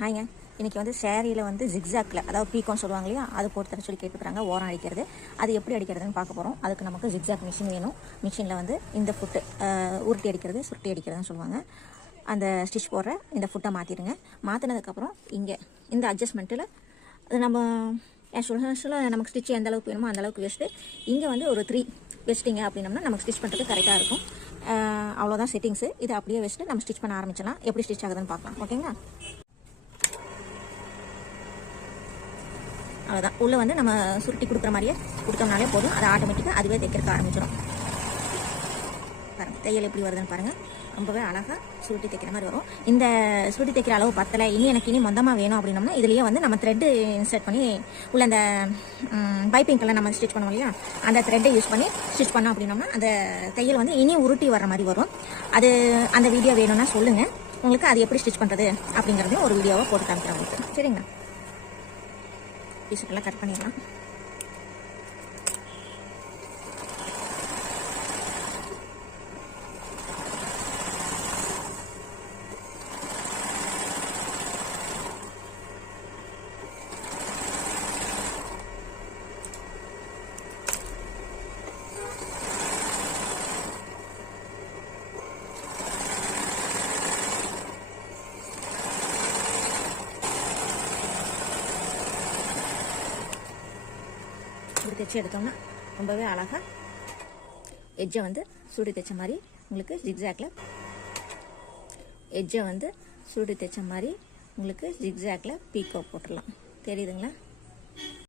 ஹாய்ங்க. இன்றைக்கி வந்து சேரீயில் வந்து ஜிக்ஸாக்கில், அதாவது பீக்கோன்னு சொல்லுவாங்க இல்லையா, அது போட்டு தர சொல்லி கேட்டுக்கிறாங்க. ஓரம் அடிக்கிறது, அது எப்படி அடிக்கிறதுன்னு பார்க்க போகிறோம். அதுக்கு நமக்கு ஜிக்ஸாக் மிஷின் வேணும். மிஷினில் வந்து இந்த ஃபுட்டு உருட்டி அடிக்கிறது, சுருட்டி அடிக்கிறதுன்னு சொல்லுவாங்க. அந்த ஸ்டிச் போடுற இந்த ஃபுட்டை மாற்றிடுங்க. மாற்றினதுக்கப்புறம் இங்கே இந்த அட்ஜஸ்ட்மெண்ட்டில் அது நம்ம ஆக்சுவலாக நமக்கு ஸ்டிச் எந்த அளவுக்கு வேணுமோ அந்த அளவுக்கு வச்சுட்டு இங்கே வந்து ஒரு 3 வச்சிட்டிங்க அப்படின்னம்னா நமக்கு ஸ்டிச் பண்ணுறதுக்கு கரெக்டாக இருக்கும். அவ்வளோதான் செட்டிங்ஸு. இதை அப்படியே வச்சுட்டு நம்ம ஸ்டிச் பண்ண ஆரம்பிச்சிடலாம். எப்படி ஸ்டிச் ஆகுதுன்னு பார்க்கலாம். ஓகேங்களா? அவ்வளோதான். உள்ளே வந்து நம்ம சுருட்டி கொடுக்குற மாதிரியே கொடுத்தோம்னாலே போதும். அது ஆட்டோமேட்டிக்காக அதுவே தைக்கிறதுக்கு ஆரம்பிச்சிடும். பாருங்கள் தையல் எப்படி வருதுன்னு பாருங்கள். ரொம்பவே அழகாக சுருட்டி தைக்கிற மாதிரி வரும். இந்த சுருட்டி தைக்கிற அளவு பத்தலை, எனக்கு மொத்தமாக வேணும் அப்படின்னோம்னா இதுலேயே வந்து நம்ம த்ரெட்டு இன்சர்ட் பண்ணி உள்ள அந்த பைப்பிங்கெல்லாம் நம்ம ஸ்டிச் பண்ணுவோம் இல்லையா, அந்த த்ரெட்டை யூஸ் பண்ணி ஸ்டிச் பண்ணோம் அப்படின்னோம்னா அந்த தையல் வந்து இனி உருட்டி வர மாதிரி வரும். அது அந்த வீடியோ வேணும்னா சொல்லுங்கள். உங்களுக்கு அது எப்படி ஸ்டிச் பண்ணுறது அப்படிங்கிறதையும் ஒரு வீடியோவை போட்டு காமிக்கிறேன் உங்களுக்கு. சரிங்களா? பீஸுக்கெல்லாம் கட் பண்ணிடலாம். இப்படி தைச்சி எடுத்தோம்னா ரொம்பவே அழகாக எட்ஜை வந்து சுடி தைச்ச மாதிரி உங்களுக்கு ஜிக்ஸாக்ல எட்ஜை வந்து சுடி தைச்ச மாதிரி உங்களுக்கு ஜிக்ஸாக்ல பீக்கோ போட்டுடலாம். தெரியுதுங்களா?